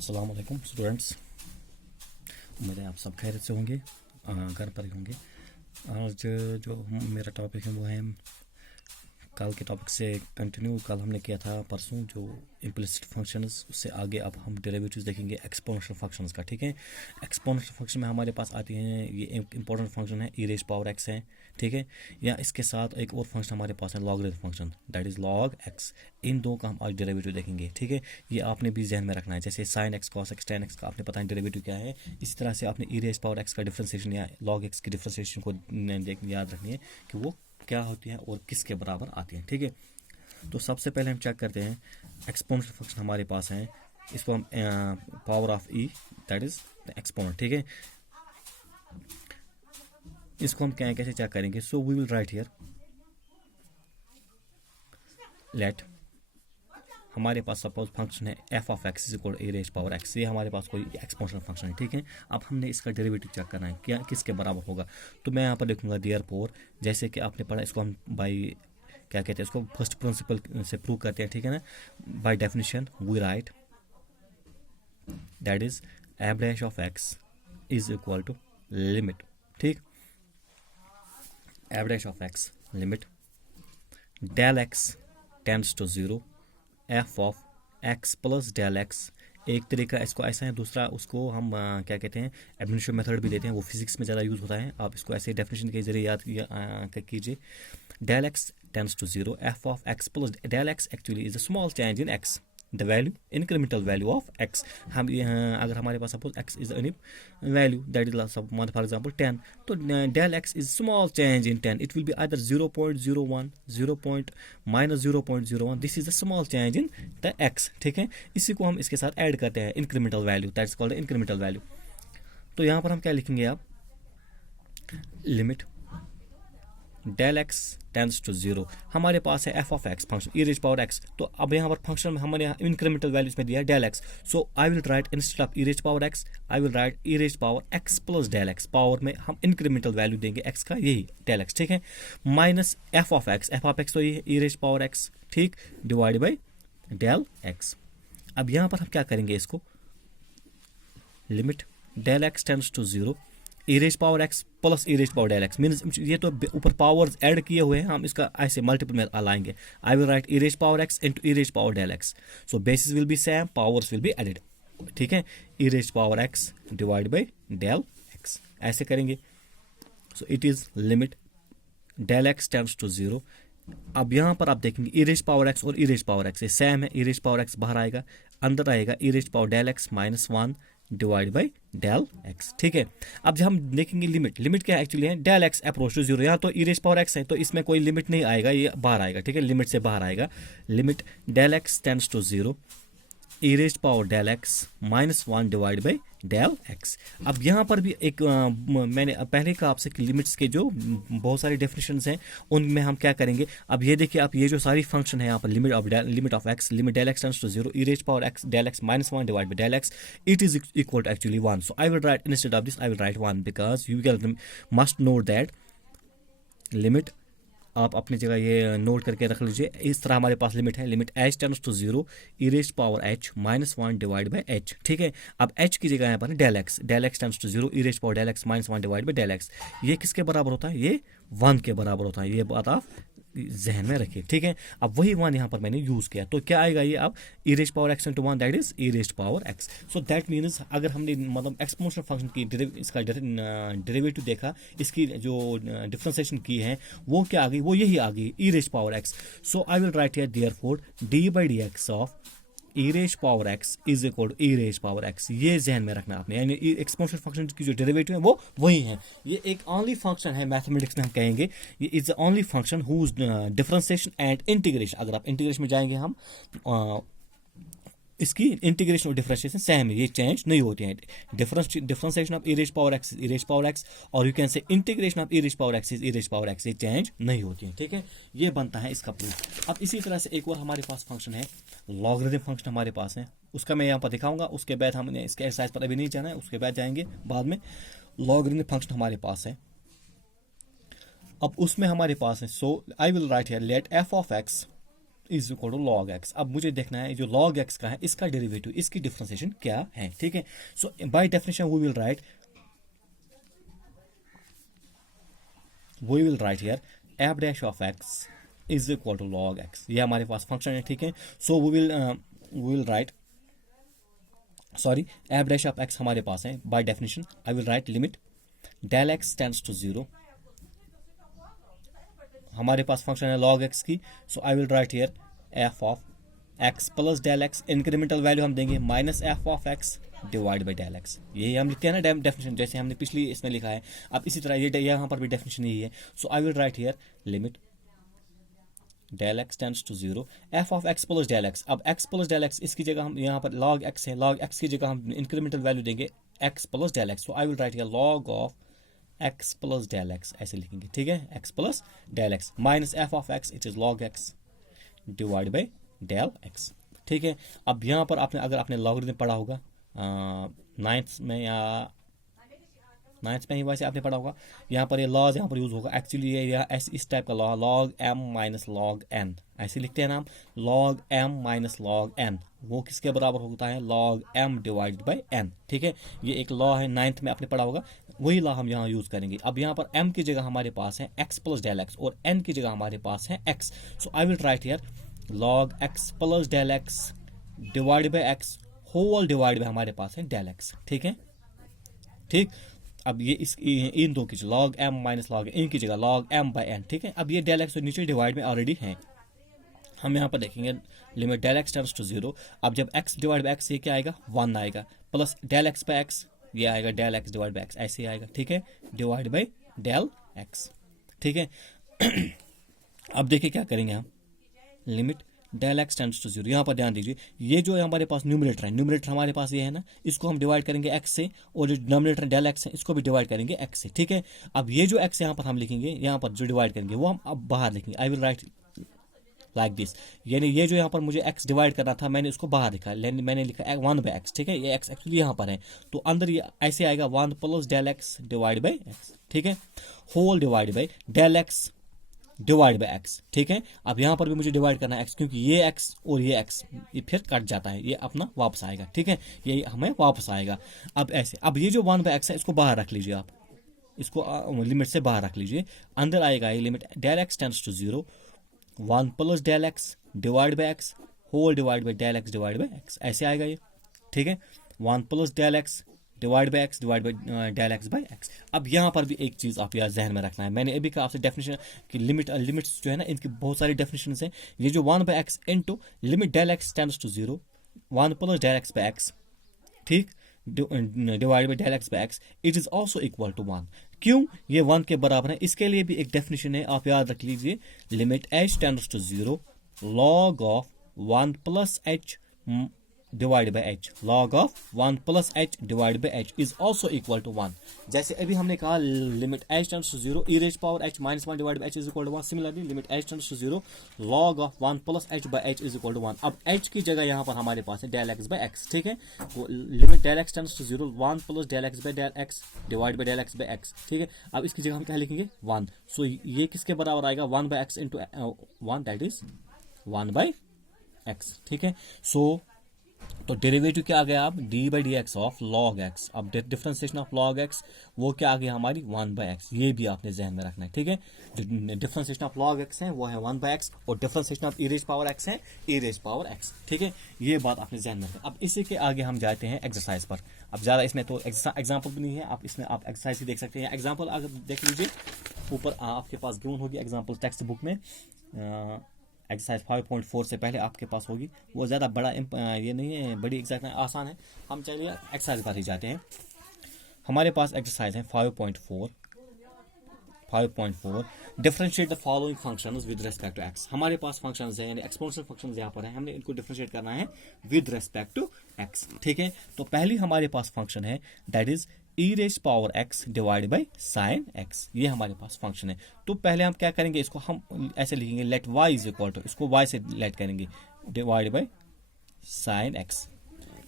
अस्सलाम वालेकुम स्टूडेंट्स। उम्मीद है आप सब खैरियत से होंगे, घर पर ही होंगे। आज जो मेरा टॉपिक है वो है कल के टॉपिक से कंटिन्यू। कल हमने किया था परसों जो इम्प्लिसिट फंक्शंस, उससे आगे अब हम डेरिवेटिव्स देखेंगे एक्सपोनेंशियल फंक्शंस का। ठीक है, एक्सपोनेंशियल फंक्शन में हमारे पास आती हैं, ये इंपॉर्टेंट फंक्शन है, ई रेज़ पावर एक्स है। ठीक है, या इसके साथ एक और फंक्शन हमारे पास है logarithm function, that is log x. इन दो का हम आज डेरिवेटिव देखेंगे। ठीक है, ये आपने भी जहन में रखना है। जैसे sine x cos x ten x का आपने पता है डेरिवेटिव क्या है, इसी तरह से आपने ई रेज़ पावर एक्स का डिफ्रेंसिएशन या लॉग एक्स की डिफ्रेंसिएशन को याद रखनी है कि वो क्या होती है और किसके बराबर आती है। ठीक है, तो सबसे पहले हम चेक करते हैं एक्सपोनेंशियल फंक्शन हमारे पास है, इसको हम power of e that is the exponent. ठीक है, इसको हम क्या कैसे चेक करेंगे। So we will write here let हमारे पास सपोज फंक्शन है F of x is equal a raise power x. ये हमारे पास कोई एक्सपोनेंशियल फंक्शन है। ठीक है, अब हमने इसका डेरिवेटिव चेक करना है क्या किसके बराबर होगा। तो मैं यहाँ पर लिखूंगा देयरफॉर, जैसे कि आपने पढ़ा, इसको हम बाई क्या कहते हैं, इसको फर्स्ट प्रिंसिपल से प्रूव करते हैं। ठीक है ना, by definition we write that is f dash of x is equal to limit. ठीक, f dash of x limit del x tends to zero f of x plus del x. एक तरीका इसको ऐसा है, दूसरा उसको हम क्या कहते हैं एडमिनिस्ट्रेटिव मेथड भी देते हैं, वो फिजिक्स में ज़्यादा यूज़ होता है। आप इसको ऐसे डेफिनेशन के जरिए याद कीजिए। Del x tends to zero f of x plus del x actually is a small change in x, the value incremental value of x. हम अगर हमारे पास suppose x is any value that is for example 10, तो del x is small change in 10, it will be either 0.01 0 minus 0.01, this is a small change in the x. ठीक है, इसी को हम इसके साथ ऐड करते हैं incremental value, that is called incremental value. तो यहाँ पर हम क्या लिखेंगे, आप limit del x tends to zero, हमारे पास है F of X function E raise power X. तो अब यहाँ पर फंक्शन में हमारे यहाँ इंक्रीमेंटल वैल्यूज में दिया है del x, so I will write instead of E raise power X I will write E raise power x plus del X. Power में हम इंक्रीमेंटल वैल्यू देंगे एक्स का, यही डेल एक्स। ठीक है, माइनस एफ ऑफ एक्स तो ये ई raise power x, ठीक, डिवाइड बाई डेल एक्स। अब यहाँ पर हम क्या करेंगे, इसको limit del x tends to zero E raise power x plus E raise power del X, means ये तो ऊपर पावर्स ऐड किए हुए हैं, हम इसका ऐसे मल्टीपल में लाएंगे। I will write E raise power x into e raise power del x, so basis will be same, powers will be added. ठीक है, e raise power x divide by del x, ऐसे करेंगे। So it is limit del x tends to zero. अब यहाँ पर आप देखेंगे ई raise power x और ई रेज पावर एक्स ये सेम है, ई रेज पावर एक्स बाहर आएगा, अंदर आएगा e raise power del x -1 divide by del x. ठीक है, अब जब हम देखेंगे लिमिट क्या एक्चुअली है, del X approach to zero. यहाँ तो ई रेज पावर एक्स है तो इसमें कोई लिमिट नहीं आएगा, ये बाहर आएगा। ठीक है, लिमिट से बाहर आएगा। Limit del x tends to zero E raise power del x -1 divide by del x. अब यहाँ पर भी एक मैंने पहले कहा आपसे कि लिमिट्स के जो बहुत सारे डेफिनेशंस हैं उनमें हम क्या करेंगे। अब ये देखिए, आप ये जो सारी फंक्शन है यहाँ पर limit of x, limit del x tends to zero E raise power x del x -1 divide by del x, it is equal to actually 1। So I will write instead of this I will write 1 because you can must note that limit, आप अपनी जगह ये note करके रख लीजिए। इस तरह हमारे पास लिमिट है, limit h tends to zero E raise power h -1 divide by h. ठीक है, अब एच की जगह यहाँ पर del x tends to zero E raise power del x -1 divide by del x. ये किसके बराबर होता है, ये 1 के बराबर होता है, ये बात आप जहन में रखिए। ठीक है, अब वही 1 यहाँ पर मैंने यूज़ किया, तो क्या आएगा ये अब e raise power x into 1 that is e raise power x. So that means अगर हमने मतलब एक्सपोनेंशियल फंक्शन की इसका डेरिवेटिव देखा, इसकी जो डिफरेंशिएशन की है वो क्या आ गई, वो यही आ गई e raise power x. So I will write here therefore d by d x of E raise power x is equal to e raise power x. ये जहन में रखना आपने, यानी एक्सपोनेंशियल फंक्शन की जो डेरिवेटिव है वो वही है। ये एक ओनली फंक्शन है मैथमेटिक्स में, हम कहेंगे ये is the only function whose differentiation and integration. अगर आप इंटीग्रेशन में जाएंगे हम इसकी इंटीग्रेशन और डिफरेंशिएशन सेम है, ये चेंज नहीं होती है। Differentiation of E raise power x e raise power x, और you can say integration of E raise power x e raise power x, ये चेंज नहीं होती है। ठीक है, ये बनता है इसका प्रूफ। अब इसी तरह से एक और हमारे पास फंक्शन है लॉगरिथम फंक्शन हमारे पास है, उसका मैं यहाँ पर दिखाऊंगा। उसके बाद हमने इसके एक्सरसाइज पर अभी नहीं जाना है, उसके बाद जाएंगे बाद में। लॉगरिथम फंक्शन हमारे पास है, अब उसमें हमारे पास है, so I will write here let f of x is equal to log x. अब मुझे देखना है जो लॉग एक्स का है इसका डेरिवेटिव, इसकी डिफरेंशिएशन क्या है, ठीक है। So by definition we will write here f dash of x is equal to log x. ये हमारे पास फंक्शन है, ठीक है। So we will write f dash of x हमारे पास है। By definition I will write limit del x tends to 0, हमारे पास फंक्शन है log x की। So I will write here f of x plus del x, incremental value हम देंगे minus f of x divide by del x. यही हम लिखते हैं ना डेफिनेशन, जैसे हमने पिछली इसमें लिखा है। अब इसी तरह ये यहाँ पर भी डेफिनेशन यही है। So I will write here limit del x tends to 0 f of x plus del x. अब x प्लस डेल एक्स इसकी जगह हम यहाँ पर log x है, log x की जगह हम इंक्रीमेंटल वैल्यू देंगे x plus del x. So I will write here log of x plus del x, ऐसे लिखेंगे, ठीक है। x plus del x minus f of x it is log x divide by del x, ठीक है। अब यहाँ पर आपने अगर आपने लॉगरिथम पढ़ा होगा नाइन्थ में या नाइन्थ में ही वैसे आपने पढ़ा होगा, यहाँ पर ये लॉज यहाँ पर यूज होगा। एक्चुअली ये इस टाइप का law log m minus log n, ऐसे लिखते हैं ना हम, log m minus log n, वो किसके बराबर होता है log m divided by n, ठीक है। ये एक लॉ है, नाइन्थ में आपने पढ़ा होगा, वही लॉ हम यहाँ यूज करेंगे। अब यहाँ पर m की जगह हमारे पास है x प्लस डेल एक्स और n की जगह हमारे पास है x। So I will write here log x plus del x divide by x whole divide by हमारे पास है डेल एक्स, ठीक है, ठीक। अब ये इन दो की log m minus log n, इनकी जगह log m बाई n, ठीक है। अब ये डेल एक्स तो नीचे डिवाइड में ऑलरेडी है, हम यहाँ पर देखेंगे limit del x tends to 0। अब जब x डिवाइड बाई x ये क्या आएगा 1 आएगा, plus del x by x ये आएगा del x divide by x, ऐसे आएगा, ठीक है, डिवाइड बाई डेल x, ठीक है। अब देखिए क्या करेंगे हम, limit del x tends to 0, यहाँ पर ध्यान दीजिए ये जो हमारे पास न्यूमरेटर है, न्यूमरेटर हमारे पास ये है ना, इसको हम डिवाइड करेंगे x से, और जो डिनोमिनेटर डेल एक्स है इसको भी डिवाइड करेंगे x से, ठीक है। अब ये जो x यहाँ पर हम लिखेंगे, यहाँ पर जो डिवाइड करेंगे वो हम अब बाहर लिखेंगे। आई विल राइट लाइक दिस, यानी ये जो यहाँ पर मुझे x डिवाइड करना था मैंने उसको बाहर लिखा, मैंने लिखा 1 बाई एक्स, ठीक है। ये x एक्चुअली यहाँ पर है, तो अंदर ये ऐसे आएगा 1 plus del x divide by x, ठीक है, whole divide by del x divide by x, ठीक है। अब यहाँ पर भी मुझे डिवाइड करना है x, क्योंकि ये x और ये x ये फिर कट जाता है, ये अपना वापस आएगा, ठीक है, ये हमें वापस आएगा। अब ऐसे, अब ये जो 1 बाई एक्स है इसको बाहर रख लीजिए, आप इसको लिमिट से बाहर रख लीजिए, अंदर आएगा ये limit del x tends to 0 1 plus del x divide by x whole divide by del x divide by x, ऐसे आएगा ये, ठीक है। 1 plus del x divide by x divide by del x by x. अब यहाँ पर भी एक चीज़ आप यार जहन में रखना है, मैंने अभी कहा आपसे डेफिनेशन की लिमिट्स जो है ना इनकी बहुत सारी डेफिनेशन हैं। ये जो 1 by x into limit del x tends to 0 1 plus del x by x, ठीक, divide by del x by x, it is also equal to 1। क्यों ये 1 के बराबर है, इसके लिए भी एक डेफिनेशन है, आप याद रख लीजिए, limit h tends to 0 log of 1 plus h divide by h, log of 1 plus h divide by h is also equal to 1। जैसे अभी हमने कहा limit h tends to 0 e raise power h minus 1 divide by h is equal to 1, similarly limit h tends to 0 log of 1 plus h by h is equal to 1। अब h की जगह यहाँ पर हमारे पास है डेल एक्स बाई एक्स, ठीक है, limit del x tends to 0 1 plus del x by del x divide by del x by x, ठीक है। अब इसकी जगह हम क्या लिखेंगे 1, सो ये किसके बराबर आएगा 1 by x into 1, that is 1 by x, ठीक है। सो तो डेरिवेटिव क्या आ गया, आप D by d x of log x. अब डिफरेंशिएशन ऑफ लॉग एक्स वो क्या आ गया हमारी 1 बाई एक्स, ये भी आपने जहन में रखना है, ठीक है। जो डिफरेंशिएशन ऑफ लॉग एक्स है वो है 1 बाई एक्स, और differentiation of E raise power x है ई रेज पावर एक्स, ठीक है, ये बात आपने जहन में रखना। अब इसी के आगे हम जाते हैं एक्सरसाइज पर। अब ज़्यादा इसमें तो एग्जाम्पल भी नहीं है, आप इसमें आप एक्सरसाइज ही देख सकते हैं। एग्जाम्पल अगर देख लीजिए ऊपर आपके पास गिवन होगी एग्जाम्पल टेक्स्ट बुक में, एक्सरसाइज 5.4 से पहले आपके पास होगी, वो ज़्यादा बड़ा ये नहीं है, बड़ी एग्जैक्ट आसान है। हम चलिए एक्सरसाइज पर ही जाते हैं। हमारे पास एक्सरसाइज है 5.4 differentiate the following functions with respect to x. हमारे पास फंक्शंस है यानी एक्सपोनेंशियल फंक्शंस यहाँ पर है, हमने इनको डिफरेंशिएट करना है विद रेस्पेक्ट टू एक्स, ठीक है। तो पहली हमारे पास फंक्शन है that is e raise power x divide by sine x, ये हमारे पास फंक्शन है। तो पहले हम क्या करेंगे, इसको हम ऐसे लिखेंगे let y is equal to, इसको वाई से लेट करेंगे डिवाइड बाई साइन एक्स,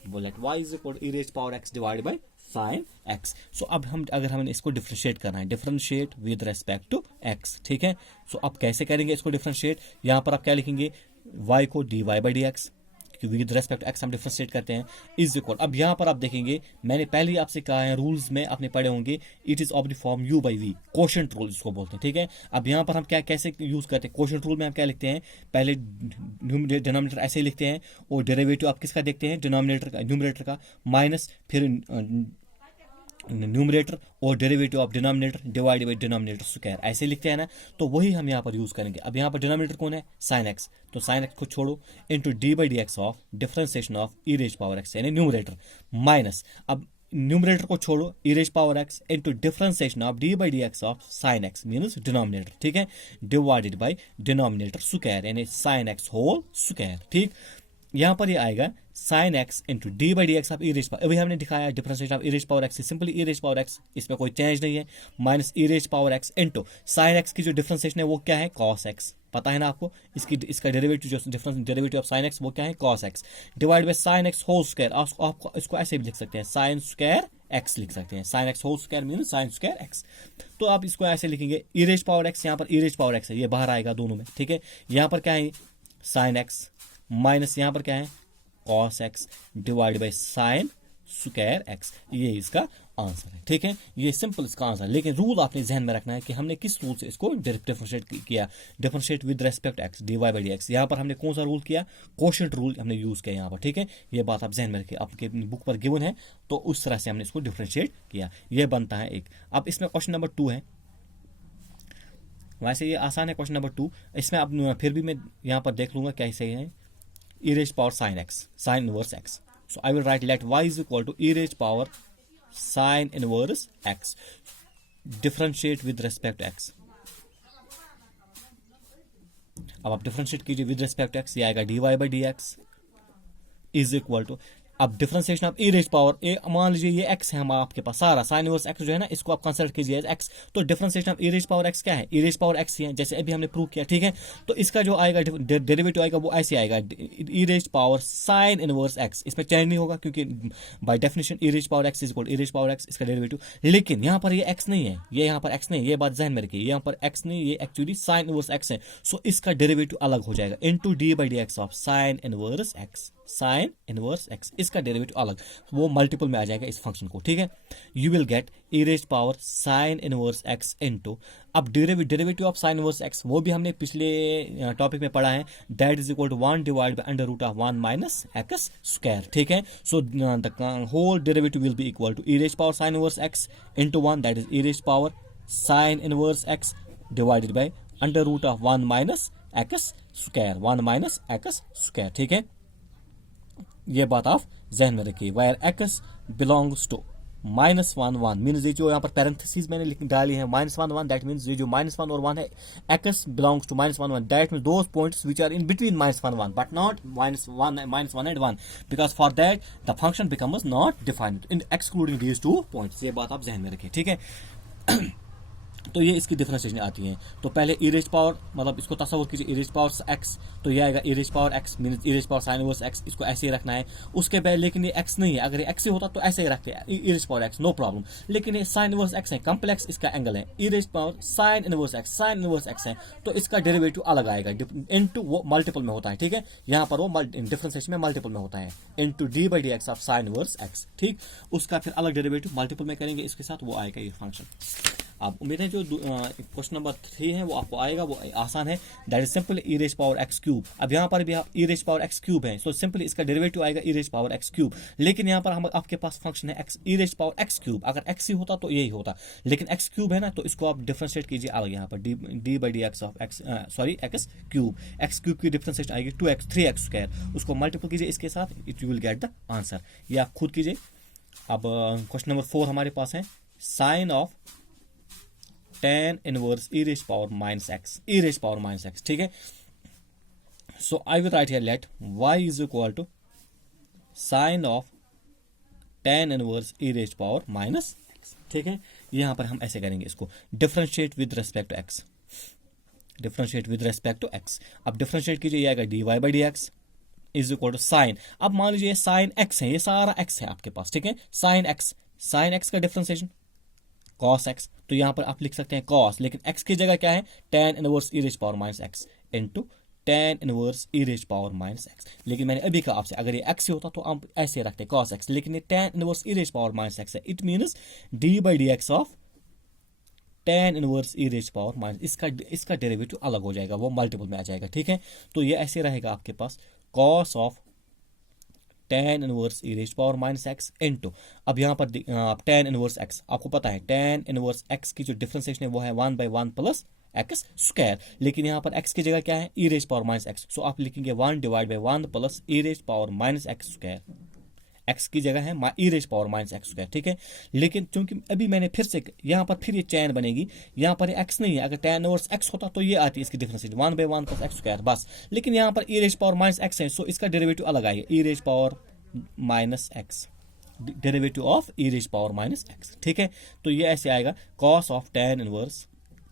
वो let y is equal to e raise power x divide by sine x. So अब हम अगर हमें इसको डिफरेंशिएट करना है, differentiate with respect to x, ठीक है। सो अब कैसे करेंगे इसको डिफरेंशिएट, यहाँ पर आप क्या लिखेंगे y को dy by d x, with respect x हम डिफ्रेंशिएट करते हैं, इज इक्वल, अब यहाँ पर आप देखेंगे मैंने पहले ही आपसे कहा है रूल्स में आपने पढ़े होंगे, it is of the form u by v, quotient rule इसको बोलते हैं, ठीक है। अब यहाँ पर हम क्या कैसे यूज करते हैं, कोशेंट रूल में हम क्या लिखते हैं, पहले डिनोमिनेटर ऐसे ही लिखते हैं और डेरिवेटिव आप किसका देखते हैं, न्यूमरेटर का माइनस फिर न्यूमरेटर और derivative of denominator divide by denominator square, ऐसे लिखते हैं ना, तो वही हम यहाँ पर यूज करेंगे। अब यहाँ पर डिनोमिनेटर कौन है, साइन एक्स, तो साइन एक्स को छोड़ो into d by d x of differentiation of E raise power x यानी न्यूमरेटर, माइनस अब न्यूमरेटर को छोड़ो e raise power x into differentiation of d by d x of sine x minus denominator, ठीक है, divided by denominator square यानी sine x whole square, ठीक। यहाँ पर ये आएगा sine x into d by d x of E raise power, अभी हमने दिखाया differentiation of E raise power x, simply e raise power x, इसमें कोई चेंज नहीं है, minus e raise power x into sine x की जो differentiation है वो क्या है, कॉस एक्स, पता है ना आपको, इसका डेरिवेटिव जो difference derivative of sine x वो क्या है, cos x, divide by sine x whole square, आपको इसको ऐसे भी लिख सकते हैं, साइन स्क्वायर एक्स लिख सकते हैं, sine x whole square mean sine square x, तो आप इसको ऐसे लिखेंगे, ई रेज पावर एक्स, यहाँ पर ई रेज पावर एक्स है, ये बाहर आएगा दोनों में, ठीक है, यहाँ पर क्या है साइन एक्स माइनस यहाँ पर क्या है cos x divide by sign square x, ये इसका आंसर है, ठीक है, ये सिंपल इसका आंसर है। लेकिन रूल आपने ध्यान में रखना है कि हमने किस रूल से इसको डिफरेंशिएट किया, differentiate with respect x d y by d x, यहाँ पर हमने कौन सा रूल किया, कोशेंट रूल हमने यूज किया यहाँ पर, ठीक है, ये बात आप ध्यान में रखिए, आपके बुक पर गिवन है तो उस तरह से हमने इसको डिफरेंशिएट किया, ये बनता है एक। अब इसमें क्वेश्चन नंबर 2 है, वैसे ये आसान है क्वेश्चन नंबर 2, इसमें अब फिर भी मैं यहाँ पर देख लूंगा कैसे है, e raised power sin x, sin inverse x. So I will write let y is equal to e raised power sin inverse x. Differentiate with respect to x. अब आप डिफरेंशिएट कीजिए विद रेस्पेक्ट एक्स, ये आएगा dy by d x is equal to, अब differentiation of E raise power a, मान लीजिए ये x है हम आपके पास सारा, साइन इनवर्स एक्स जो है ना इसको आप कंसिडर कीजिए एज एक्स, तो differentiation of E raise power x क्या है, ई रेज पावर एक्स ही है, जैसे अभी हमने प्रूव किया, ठीक है, तो इसका जो आएगा डेरिवेटिव आएगा वो ऐसे आएगा, e raise power sine inverse x, इसमें चेंज नहीं होगा क्योंकि by definition e raise power x is equal to e raise power x, इसका डेरिवेटिव, लेकिन यहाँ पर ये एक्स नहीं है, ये यहाँ पर एक्स नहीं, ये बात ध्यान में रखिए, यहाँ पर एक्स नहीं, ये एक्चुअली साइन इनवर्स एक्स है, सो इसका डेरिवेटिव अलग हो जाएगा into d by d x of sine inverse x, sign inverse x, इसका डेरिवेटिव अलग, वो मल्टीपल में आ जाएगा इस फंक्शन को, ठीक है, you will get e raise power sine inverse x into, अब derivative of sine inverse x वो भी हमने पिछले टॉपिक में पढ़ा है, that is equal to 1 divide by under root of 1 minus x square, ठीक है, so the whole derivative will be equal to e raise power sine inverse x into 1 that is e raise power sine inverse x divided bye under root of 1 minus x square, 1 minus x square, ठीक है, ये बात आप ध्यान में रखिए, where x belongs to -1 means ये जो यहाँ पर पैरेंथेसिस मैंने डाली है -1 दैट मीन्स ये जो -1 और 1 है, x belongs to -1 that means those points which are in between -1 but not -1 and 1 because for that the function becomes not defined in excluding these 2 points, ये बात आप ध्यान में रखिए, ठीक है। तो ये इसकी डिफरेंशिएशन आती है, तो पहले ई रेज पावर, मतलब इसको तस्वीर कीजिए ई रेज पावर एक्स, तो ये आएगा e raise power x means e raise power sine inverse x, इसको ऐसे ही रखना है, उसके बाद लेकिन ये एक्स नहीं है, अगर ये एक्स ही होता तो ऐसे ही रखते हैं e raise power x, no problem, लेकिन ये साइन इनवर्स एक्स है, कम्प्लेक्स इसका एंगल है, e raise power sine inverse x है, तो इसका डेरिवेटिव अलग आएगा, इनटू वो मल्टीपल में होता है, ठीक है, यहाँ पर वो डिफरेंशिएशन में मल्टीपल में होता है, into d by d x of sine inverse x, ठीक, उसका फिर अलग डेरिवेटिव मल्टीपल में करेंगे इसके साथ, वो आएगा ये फंक्शन। अब उम्मीद है जो क्वेश्चन नंबर 3 है वो आपको आएगा, वो आसान है, that is simple e raise power x cube, अब यहाँ पर भी आप e raise power x cube है, सो सिंपली इसका डेरिवेटिव आएगा e raise power x cube, लेकिन यहाँ पर हम आपके पास फंक्शन है x e raise power x cube, अगर एक्स ही होता तो यही होता, लेकिन एक्स क्यूब है ना, तो इसको आप डिफरेंशिएट कीजिए अलग, यहाँ पर D by d x of x sorry x cube की डिफरेंशिएशन आएगी 2x 3x स्क्वायर, उसको मल्टीपल कीजिए इसके साथ, it you will get the answer, ये आप खुद कीजिए। अब क्वेश्चन नंबर 4 हमारे पास है sine of tan inverse e raised power minus x, ठीक है, so I will write here let y is equal to sin of tan inverse e raised power minus x, ठीक है, यहां पर हम ऐसे करेंगे इसको differentiate with respect to x, differentiate with respect to x, अब डिफरेंशिएट कीजिए, ये आएगा dy by d x is equal to sine, अब मान लीजिए साइन x है, ये सारा x है आपके पास, ठीक है, साइन x का डिफरेंशिएशन cos x, तो यहां पर आप लिख सकते हैं cos, लेकिन x की जगह क्या है tan inverse e raise power minus x into tan inverse e raise power minus x. लेकिन मैंने अभी कहा आपसे अगर ये x होता तो हम ऐसे रखते cos x, लेकिन ये tan inverse e raise power minus x है। It means d by d x of tan inverse e raise power minus, इसका डेरिवेटिव अलग हो जाएगा, वो मल्टीपल में आ जाएगा। ठीक है, तो ये ऐसे रहेगा आपके पास cos of tan inverse e raise power minus x into, अब यहाँ पर tan इनवर्स x, आपको पता है tan इनवर्स x की जो डिफरेंशिएशन है वो है 1/1 प्लस एक्स स्क्वायर, लेकिन यहाँ पर x की जगह क्या है e raise power minus x, so आप लिखेंगे 1/1 plus e raise power minus x square, x की जगह है e raise power minus x square. ठीक है, लेकिन चूंकि अभी मैंने फिर से यहाँ पर फिर ये चैन बनेगी, यहाँ पर x नहीं है, अगर tan इनवर्स x होता तो ये आती है इसकी डिफरेंशिएशन 1/1 प्लस एक्स स्क्वायर बस, लेकिन यहाँ पर e raise power minus x है, सो इसका डेरिवेटिव अलग आएगा e raise power minus x, derivative of e raise power minus x. ठीक है, तो ये ऐसे आएगा cos of tan inverse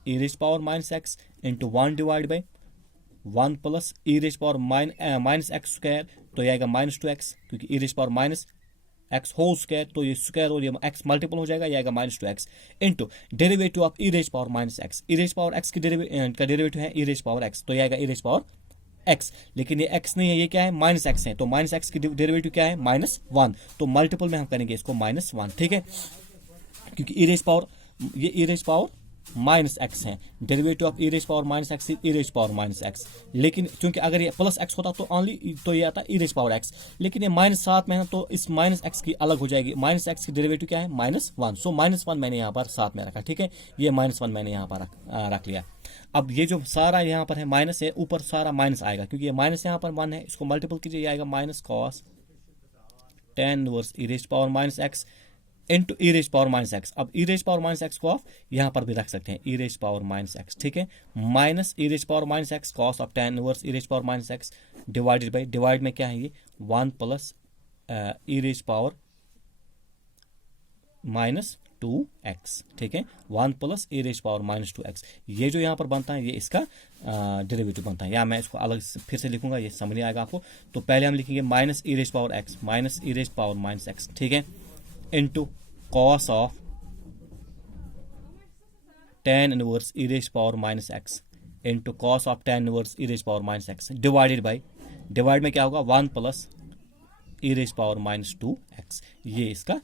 e raise power minus x into 1/1 plus e raise power minus x square, तो ये आएगा -2x, क्योंकि e raise power minus x whole square, तो ये स्क्वायर और ये x मल्टीपल हो जाएगा, ये आएगा -2x into derivative of e raise power minus x, e raise power x का डेरिवेटिव है e रेज पावर x, तो ये आएगा e रेज पावर x, लेकिन ये x नहीं है, ये क्या है -x है, तो -x की डेरिवेटिव क्या है -1, तो मल्टीपल में हम करेंगे इसको -1। ठीक है, क्योंकि e रेज पावर, ये e raise power minus x है, derivative of e raise power minus x e raise power minus x, लेकिन क्योंकि अगर ये प्लस x होता तो ओनली तो ये आता e रेज पावर x, लेकिन ये -7 में है तो इस माइनस एक्स की अलग हो जाएगी, माइनस एक्स की डेरिवेटिव क्या है -1, सो -1 मैंने यहाँ पर साथ में रखा। ठीक है, ये -1 मैंने यहाँ पर रख लिया। अब ये जो सारा यहाँ पर है माइनस है, ऊपर सारा माइनस आएगा, क्योंकि ये माइनस यहाँ पर 1 है, इसको मल्टीपल कीजिए, ये आएगा minus cos tan inverse e raise power minus x into e raise power minus x. अब e raise power minus x को आप यहाँ पर भी रख सकते हैं, e raise power minus x. ठीक है, minus e raise power minus x cos of tan inverse e raise power minus x divided by, divide में क्या है ये 1 प्लस ई रेज पावर -2x। ठीक है, 1 प्लस ई रेज पावर -2x, ये जो यहाँ पर बनता है ये इसका डेरिवेटिव बनता है, या मैं इसको अलग फिर से लिखूंगा, ये समझ नहीं आएगा आपको। तो पहले हम लिखेंगे minus e raise power x, minus e raise power minus x, ठीक है, into cos of tan inverse e raise power minus x into cos of tan inverse e raise power minus x divided by, divide में क्या होगा 1 plus ई raise power -2x, ये इसका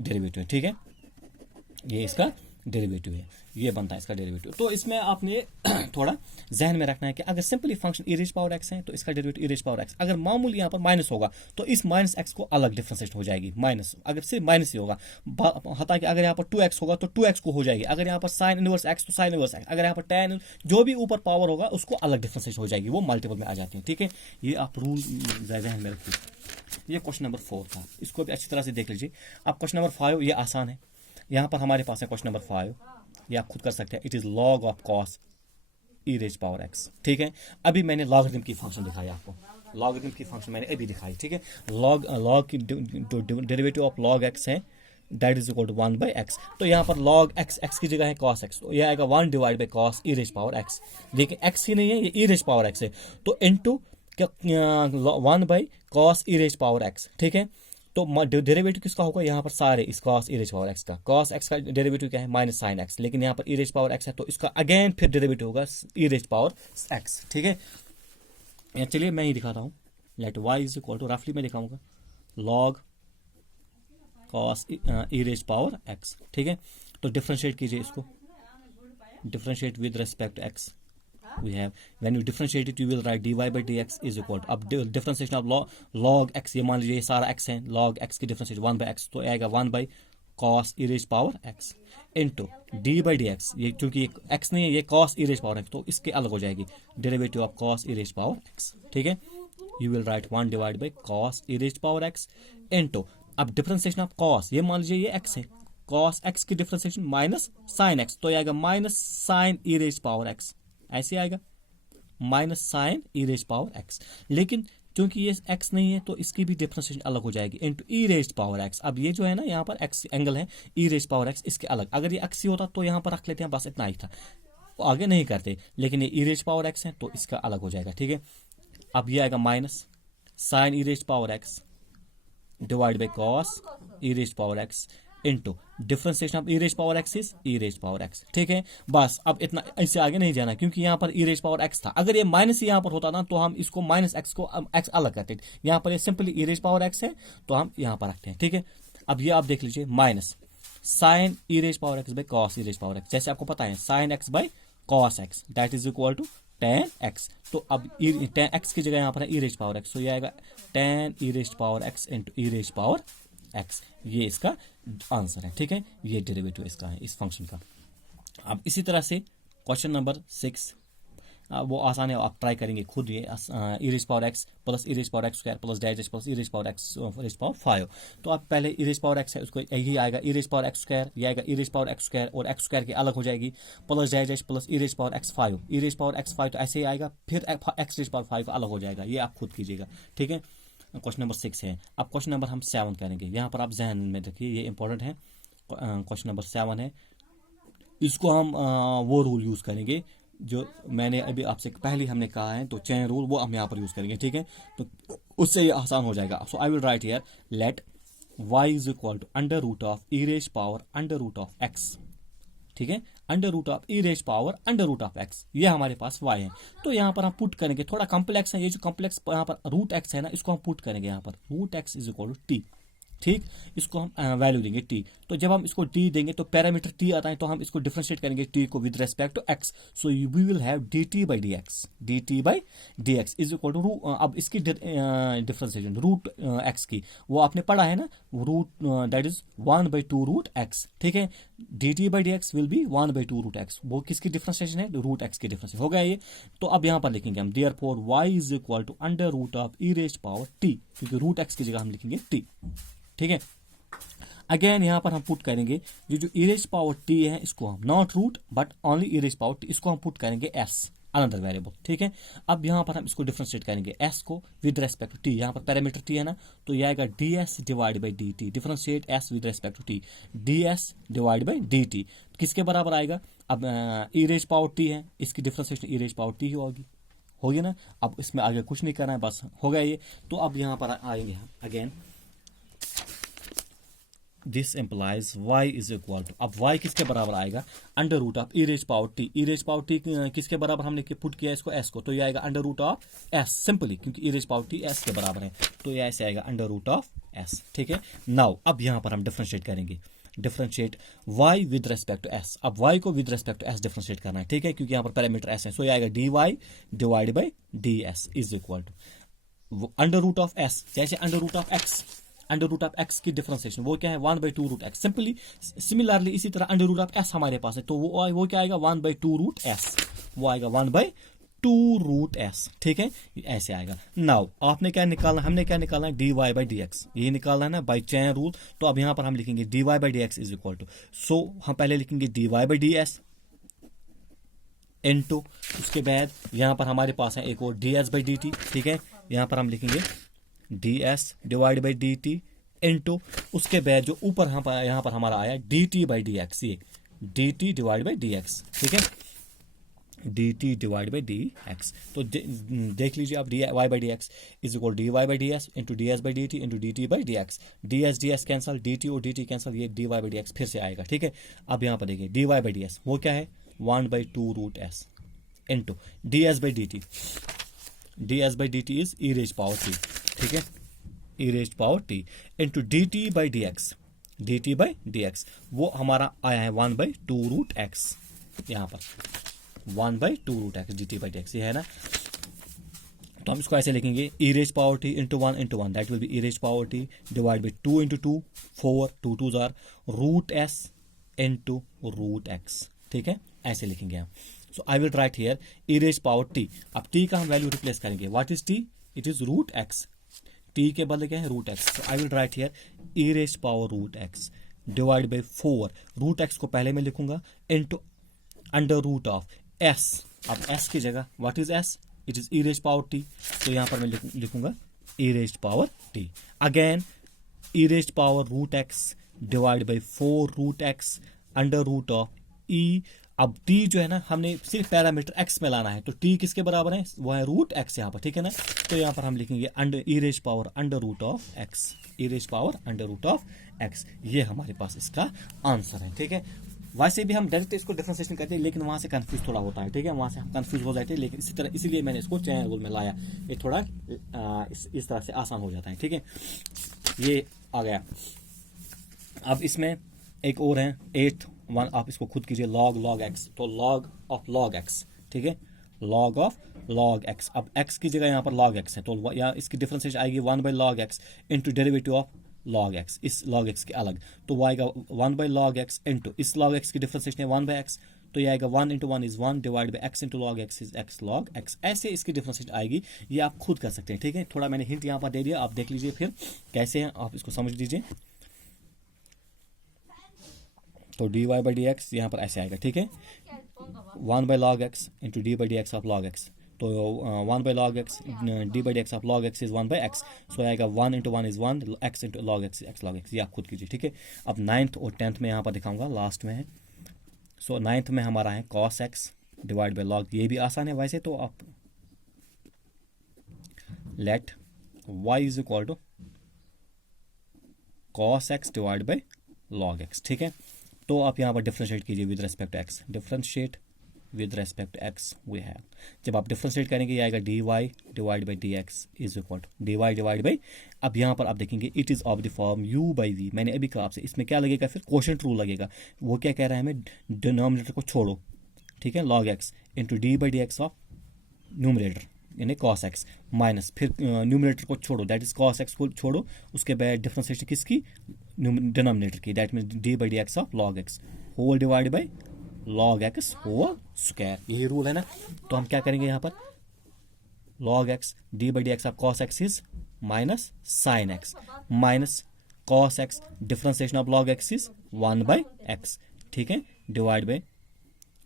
derivative है। ठीक है, ये इसका डेरिवेटिव है, ये बनता है इसका डेरिवेटिव। तो इसमें आपने थोड़ा जहन में रखना है कि अगर simply function E raise power x है तो इसका डेरिवेटिव ई रेज पावर एक्स, अगर मामूली यहाँ पर माइनस होगा तो इस माइनस एक्स को अलग डिफरेंशिएट हो जाएगी, माइनस अगर सिर्फ माइनस ही होगा, हालांकि अगर यहाँ पर 2x होगा तो 2x को हो जाएगी, अगर यहाँ पर साइन इनवर्स एक्स तो साइन इनवर्स एक्स, अगर यहाँ पर tan जो भी ऊपर पावर होगा उसको अलग डिफरेंशिएट हो जाएगी, वो मल्टीपल में आ जाती है। ठीक है, ये आप रूल जहन में रखिए। ये क्वेश्चन नंबर 4 था, इसको भी अच्छी तरह से देख लीजिए। अब क्वेश्चन नंबर 5, ये आसान है। यहाँ पर हमारे पास है क्वेश्चन नंबर 5, ये आप खुद कर सकते हैं। It is log of cos e raise power x. ठीक है, अभी मैंने लॉगरिथम की फंक्शन दिखाई आपको, लॉगरिथम की फंक्शन मैंने अभी दिखाई। ठीक है, लॉग की डेरिवेटिव ऑफ log x है, that is equal to 1/x। तो यहाँ पर log x की जगह है cos x, तो यह आएगा 1 divide by cos e raise power x, लेकिन x ही नहीं है, ये ई रेज पावर x है, तो into 1 by cos e raise power x। ठीक है, तो डेरिवेटिव किसका होगा, यहाँ पर सारे इस cos e raise power x का, cos x का डेरिवेटिव क्या है माइनस साइन x, लेकिन यहाँ पर ई रेज पावर x है तो इसका अगेन फिर डेरिवेटिव होगा ई रेज पावर x। ठीक है, चलिए मैं ही दिखाता हूँ, let y is equal to, रफली मैं दिखाऊंगा log cos e raise power x। ठीक है, तो डिफरेंशिएट कीजिए इसको, differentiate with respect x, we have, when you differentiate it you will write dy by dx is equal to, अब differentiation of log x, ये मान लीजिए सारा x है, log x की डिफरेंशिएशन 1/x, तो आएगा 1 by cos e raise power x into d by d x, ये चूंकि ये x नहीं है, ये cos e raise power x, तो इसके अलग हो जाएगी derivative of cos e raise power x। ठीक है, you will write 1 divide by cos e raise power x into, अब डिफरेंशिएशन ऑफ cos, ये मान लीजिए ये x है, cos x की डिफरेंशिएशन माइनस साइन x, तो ये आएगा minus sine e raise power x, ऐसे आएगा minus sine e raise power x, लेकिन क्योंकि ये एक्स नहीं है तो इसकी भी डिफरेंशिएशन अलग हो जाएगी into e raise power x. अब ये जो है ना यहाँ पर एक्स एंगल है, ई रेज पावर एक्स, इसके अलग, अगर ये एक्स ही होता तो यहाँ पर रख लेते हैं, बस इतना ही था, आगे नहीं करते, लेकिन ये ई रेज पावर एक्स है तो इसका अलग हो जाएगा। ठीक है, अब ये आएगा minus sine e raise power x divide by cos e raise power x into differentiation of E raise power x is e raise power x. ठीक है, बस अब इतना, इससे आगे नहीं जाना क्योंकि यहाँ पर ई रेज पावर एक्स था। अगर ये माइनस यहाँ पर होता ना तो हम इसको माइनस एक्स को एक्स अलग करते। यहाँ पर ये simply e raise power x है तो हम यहाँ पर रखते हैं। ठीक है, अब ये आप देख लीजिए minus sine e raise power x by cos e raise power x. जैसे आपको पता है sine x by cos x that is equal to tan x। तो अब tan x की जगह यहाँ पर है ई रेज पावर एक्स, तो ये आएगा tan ई raise power x into e raise power x. ये इसका आंसर है। ठीक है, ये डेरिवेटिव इसका है इस फंक्शन का। अब इसी तरह से क्वेश्चन नंबर 6 वो आसान है, आप ट्राई करेंगे खुद। ये ई रेज पावर एक्स प्लस ई raise power x square plus dies plus ई raise power x raise power 5। तो आप पहले ई रेज पावर एक्स है उसको यही आएगा e raise power x square, ये आएगा e raise power x square और एक्स स्क्वायर की अलग हो जाएगी प्लस डाइज प्लस ई रेज पावर एक्स 5। ई रेज पावर एक्स 5 तो ऐसे ही आएगा, फिर एक्स रेज पावर 5 अलग हो जाएगा। ये आप खुद कीजिएगा। ठीक है, क्वेश्चन नंबर 6 है। अब क्वेश्चन नंबर हम 7 करेंगे। यहाँ पर आप जहन में रखिए, ये इंपॉर्टेंट है। क्वेश्चन नंबर 7 है, इसको हम वो रूल यूज करेंगे जो मैंने अभी आपसे पहले हमने कहा है, तो चेन रूल वो हम यहाँ पर यूज करेंगे। ठीक है, तो उससे ये आसान हो जाएगा। So I will write here let y is equal to under root of E raise power under root of x. ठीक है, under root of E raise power under root of x, ये हमारे पास y है। तो यहाँ पर हम put करेंगे, थोड़ा कॉम्प्लेक्स है ये जो कॉम्प्लेक्स यहाँ पर रूट एक्स है ना, इसको हम पुट करेंगे यहाँ पर root x is equal to t. ठीक, इसको हम वैल्यू देंगे t। तो जब हम इसको t देंगे तो पैरामीटर t आता है, तो हम इसको डिफरेंशिएट करेंगे t को with respect to x। So we will have dt by d x is equal to, अब इसकी डिफरेंशिएशन रूट x की वो आपने पढ़ा है ना, root that is 1/2 root x। ठीक है, dt by d x will be 1/2 root x। वो किसकी डिफरेंशिएशन है, रूट x की डिफरेंशिएशन हो गया ये। तो अब यहाँ पर लिखेंगे हम therefore y is equal to under root of E raise power t, क्योंकि रूट x की जगह हम लिखेंगे t। ठीक है, अगेन यहां पर हम पुट करेंगे ये जो ई रेज पावर टी है, इसको हम not root but only e raise power t, इसको हम पुट करेंगे एस अनदर वेरिएबल। ठीक है, अब यहां पर हम इसको डिफरेंशिएट करेंगे एस को विद रेस्पेक्ट टू टी। यहां पर पैरामीटर टी है ना, तो ये आएगा d s divide by d t. Differentiate s with respect to t, d s divide by d t किसके बराबर आएगा। अब ई रेज पावर टी है, इसकी डिफरेंशिएशन ई रेज पावर टी होगी ना। अब इसमें आगे कुछ नहीं करना है, बस हो गया ये। तो अब यहां पर आएंगे हम again, this implies y is equal to, अब y किसके बराबर आएगा, under root of E raise power t. E raise power t किसके बराबर हमने पुट किया इसको, s को, तो ये आएगा under root of s simply, क्योंकि e raise power t s के बराबर है, तो ये ऐसे आएगा अंडर रूट ऑफ s। ठीक है, नाउ अब यहां पर हम डिफरेंशिएट करेंगे, differentiate y with respect to s। अब y को with respect to s differentiate करना है। ठीक है, क्योंकि यहाँ पर पैरामीटर s है, सो ये आएगा dy divide by d s is equal to under root of s। जैसे under root of x, under root of x की डिफरेंशिएशन वो क्या है, 1/2 रूट एक्स। सिंपली सिमिलरली इसी तरह अंडर रूट ऑफ एस हमारे पास है, तो वो क्या आएगा 1/2 रूट एस, वो आएगा 1/2 रूट एस। ठीक है, ऐसे आएगा। नाउ आपने क्या निकालना, हमने क्या निकालना है, d y by d x, ये निकालना है ना बाई चेन रूल। तो अब यहां पर हम लिखेंगे d y by d x is equal to, so हम पहले लिखेंगे d y by d s into, उसके बाद यहां पर हमारे पास है एक और d s by d t. ठीक है, यहां पर हम लिखेंगे d s divide by d t into, उसके बाद जो ऊपर यहाँ पर हमारा आया d t by d x, ये d t divide by d x. ठीक है, d t divide by d x. तो देख लीजिए आप, d y by d x is equal d y by d s into d s by d t into d t by d x. D s cancel, d t और d t cancel, ये d y by d x फिर से आएगा। ठीक है, अब यहाँ पर देखिए d y by d s वो क्या है 1/2 root s into d s by d t, d s by d t is e raise power t. ठीक है, e raise power t into d t by d x, d t by d x वो हमारा आया है 1/2 root x, यहाँ पर 1/2 root x d t by d x, ये है ना। तो हम इसको ऐसे लिखेंगे e raise power t into 1 that will be e raise power t divide by 2 into 2 4 2 2 जार root s into root x. ठीक है, ऐसे लिखेंगे हम। So I will write here e raise power t. अब टी का हम वैल्यू रिप्लेस करेंगे, what is T, it is root x. T के बदले क्या है, root x. So I will write here e raise power root x divide by 4, root x को पहले मैं लिखूंगा into under root of s. अब एस की जगह what is s, it is e raise power t, तो यहां पर मैं लिखूंगा e raise power t. Again e raise power root x divide by 4 root x under root of ई अब t जो है ना हमने सिर्फ पैरामीटर x में लाना है, तो t किसके बराबर है, वो है रूट x यहाँ पर, ठीक है ना। तो यहाँ पर हम लिखेंगे under e raise power under root of x, e raise power under root of x, ये हमारे पास इसका आंसर है, ठीक है। वैसे भी हम डायरेक्ट इसको डिफरेंशिएशन करते हैं, लेकिन वहाँ से कंफ्यूज थोड़ा होता है, ठीक है, वहाँ से हम कंफ्यूज हो जाते हैं, लेकिन इसी तरह इसीलिए मैंने इसको चैन रूल में लाया, ये थोड़ा इस तरह से आसान हो जाता है, ठीक है। ये आ गया। अब इसमें एक और है 8 1, आप इसको खुद कीजिए, log x, तो log ऑफ log x, ठीक है, log ऑफ log x। अब x की जगह यहाँ पर log x है, तो यहाँ इसकी डिफरेंशिएशन आएगी 1/log x into derivative of log x, इस log x के अलग, तो वो आएगा 1/log x इंटू इस log x की डिफरेंशिएशन है 1/x, तो ये आएगा 1 into 1 is 1 divide by x into log x is x log x, ऐसे इसकी डिफरेंशिएशन आएगी। ये आप खुद कर सकते हैं, ठीक है, थोड़ा मैंने हिंट यहाँ पर दे दिया, आप देख लीजिए फिर कैसे हैं, आप इसको समझ लीजिए। तो dy बाई डी एक्स यहाँ पर ऐसे आएगा, ठीक है, 1/log x into d by d x of log x, तो 1/log x d by d x of log x is 1/x, सो आएगा 1 into 1 is 1 x into log x x log x, ये आप खुद कीजिए, ठीक है। अब 9th और 10th में यहाँ पर दिखाऊंगा, लास्ट में है। सो 9th में हमारा है cos x divide by log, ये भी आसान है वैसे, तो आप let y is equal to cos x divide by log x, ठीक है। तो आप यहाँ पर डिफरेंशिएट कीजिए with respect to x, differentiate with respect to x we have, जब आप डिफरेंशिएट करेंगे ये आएगा dy divide by d x is equal to dy divide by, अब यहाँ पर आप देखेंगे it is of the form u by v, मैंने अभी कहा आपसे इसमें क्या लगेगा, फिर क्वोशंट रूल लगेगा, वो क्या कह रहा है हमें, डिनोमिनेटर को छोड़ो, ठीक है, log x into d by d x of numerator यानी cos x माइनस, फिर न्यूमरेटर को छोड़ो, दैट इज cos x को छोड़ो, उसके बाद डिफरेंशिएशन किसकी, डिनोमिनेटर की, that mean d by d x of log x whole divide by log x whole square, यही रूल है ना। तो हम क्या करेंगे यहाँ पर, log x d by d x of cos x is minus sin x minus cos x differentiation of log x is 1/x, ठीक है, divide by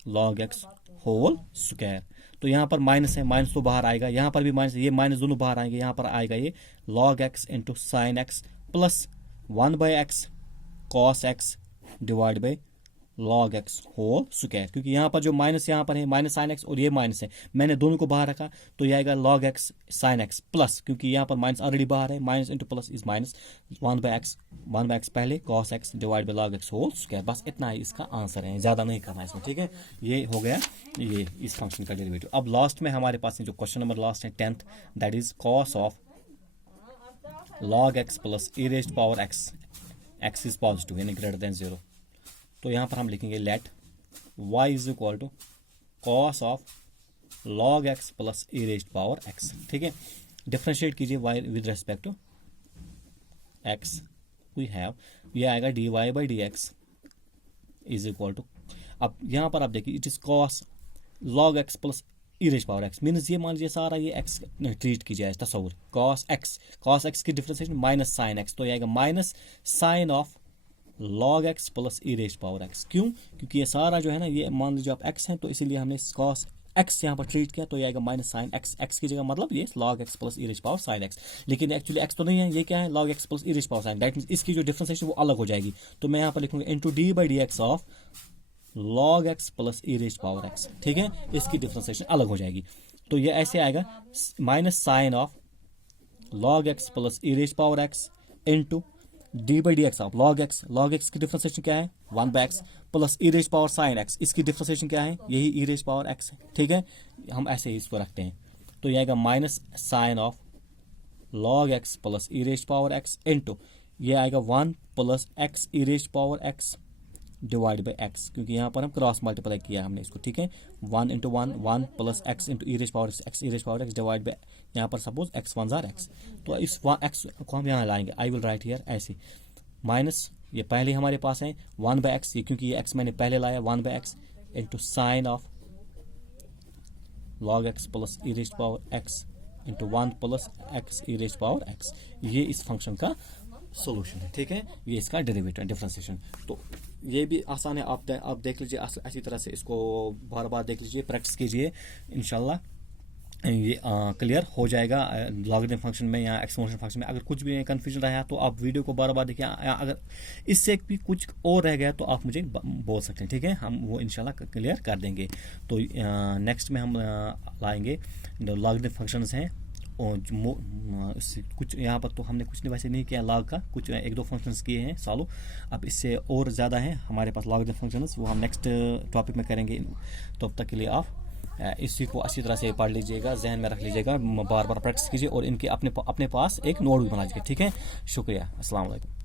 log x whole square. तो यहाँ पर माइनस है, माइनस तो बाहर आएगा, यहाँ पर भी माइनस, ये माइनस दोनों बाहर आएंगे, यहाँ पर आएगा ये log x into sine x plus 1/x cos x divide by log x whole square, क्योंकि यहाँ पर जो माइनस यहाँ पर है माइनस साइन एक्स और ये माइनस है, मैंने दोनों को बाहर रखा, तो ये आएगा log x sine x plus, क्योंकि यहाँ पर माइनस ऑलरेडी बाहर है, minus into plus is minus 1/x पहले cos x divide by log x whole square, बस इतना ही इसका आंसर है, ज़्यादा नहीं करना है इसमें, ठीक है। ये हो गया ये इस फंक्शन का डेरिवेटिव। अब लास्ट में हमारे पास जो क्वेश्चन नंबर लास्ट है 10th, that is cos of log x plus e raised power x, x is positive यानी ग्रेटर देन 0, तो यहाँ पर हम लिखेंगे let y is equal to cos of log x plus e raised power x, ठीक है। Differentiate कीजिए y with respect to x, we have ये आएगा dy by d x is equal to, अब यहाँ पर आप देखिए it is cos log x plus e raised power x, means ये मान लीजिए सारा ये x ट्रीट कीजिए तस्वुर, cos x की डिफरेंशिएशन माइनस साइन x, तो ये आएगा minus sine of log x plus e raised power x, क्यों, क्योंकि ये सारा जो है ना ये मान लीजिए आप x हैं, तो इसीलिए हमने cos x यहाँ पर ट्रीट किया, तो ये आएगा माइनस साइन x की जगह मतलब ये log x plus e raised power sine x, लेकिन एक्चुअली x तो नहीं है, ये क्या है log x plus e raised power sign, that means इसकी जो डिफरेंशिएशन वो अलग हो जाएगी, तो मैं यहाँ पर लिखूंगा into d by d x of log x plus e raised power x, ठीक है, इसकी डिफरेंशिएशन अलग हो जाएगी, तो ये ऐसे आएगा minus sine of log x plus e raised power x into d by d x of log x की डिफरेंशिएशन क्या है 1/x plus e raised power sine x, इसकी डिफरेंशिएशन क्या है, यही ई रेज्ड पावर x है, ठीक है, हम ऐसे ही इसको रखते हैं, तो ये आएगा minus sine of log x plus e raised power x into ये आएगा 1 plus x e raised power x divide by x, क्योंकि यहाँ पर हम क्रॉस मल्टीप्लाई किया हमने इसको, ठीक है, 1 into 1 plus x into E raised power x divide by यहाँ पर सपोज x 1 जार x, तो इस x को हम यहाँ लाएंगे, आई विल राइट हियर ऐसे माइनस, ये पहले हमारे पास है 1/x, ये क्योंकि ये x मैंने पहले लाया 1/x into sine of log x plus e raised power x into 1 plus x e raised power x, ये इस फंक्शन का सोल्यूशन है, ठीक है, ये इसका डेरिवेटिव डिफरेंशिएशन। तो ये भी आसान है, आप देख लीजिए अच्छी तरह से इसको बार बार देख लीजिए, प्रैक्टिस कीजिए, इंशाल्लाह ये क्लियर हो जाएगा लॉगरिथम फंक्शन में या एक्सपोनेंशियल फंक्शन में। अगर कुछ भी कन्फ्यूजन रहा तो आप वीडियो को बार बार देखिए, अगर इससे भी कुछ और रह गया तो आप मुझे बोल सकते हैं, ठीक है, हम वो इंशाल्लाह क्लियर कर देंगे। तो नेक्स्ट में हम लाएंगे लॉगरिथम फंक्शंस हैं, और कुछ यहाँ पर तो हमने कुछ नहीं वैसे नहीं किया लॉग का, कुछ एक दो फंक्शंस किए हैं सॉल्व। अब इससे और ज़्यादा है हमारे पास लॉगरिथम फंक्शंस, वो हम नेक्स्ट टॉपिक में करेंगे। तो अब तक के लिए आप इसी को अच्छी तरह से पढ़ लीजिएगा, जहन में रख लीजिएगा, बार बार प्रैक्टिस कीजिए और इनके अपने पास एक नोट भी बना लीजिए, ठीक है। शुक्रिया, अस्सलाम वालेकुम।